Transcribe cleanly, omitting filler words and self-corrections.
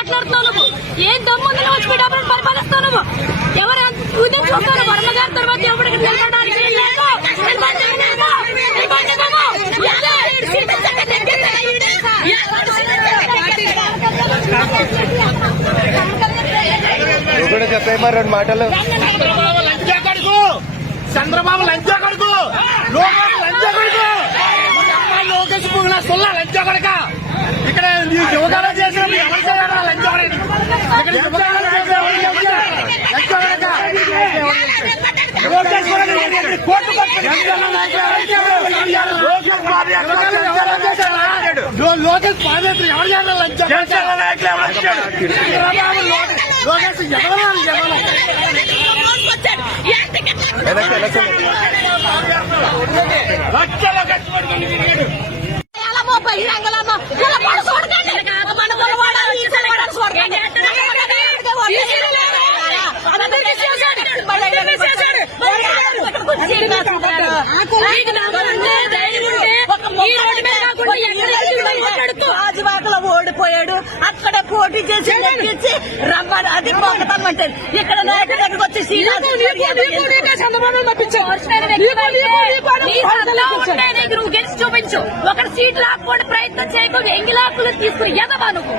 మాట్లాడుతున్నావు నువ్వు? ఏం దమ్ముంది నువ్వు వచ్చి పిఠాపురం పరిపాలిస్తావు నువ్వు? ఎవరు ఉదయం చూస్తారు? వర్మ గారి తర్వాత ఎవరికి నిలబడడానికి లేదు. నువ్వు కూడా చెప్పే మరి రెండు మాటలు. చంద్రబాబు లంచా కొడుకు, లోకేష్ లంచా కొడుకు, లోకేష్ పువ్వుల సొల్ల లంచా కొడుక. ఇక్కడ యువకాలం చేసిన ఎవరు చేయాలా లంచా కొడుకు? ఇక్కడ యువకాలం చేసిన లంచా కొడుక. లోకేష్ కోర్టు లోకేష్ పాదయాత్ర ఎవరు చేయాలి లంచా? లోకేష్ రాజువాకలో ఓడిపోయాడు, అక్కడ పోటీ చేసి రమ్మని అది పోగొట్టమంటారు. ఇక్కడ నాయకుడి దగ్గరకు వచ్చి నువ్వు గెలిచి చూపించు. ఒక సీట్ లాక్కోండి ప్రయత్నం చేయకుండా ఎంగి లాక్కులు తీసుకుని ఎదవా నువ్వు.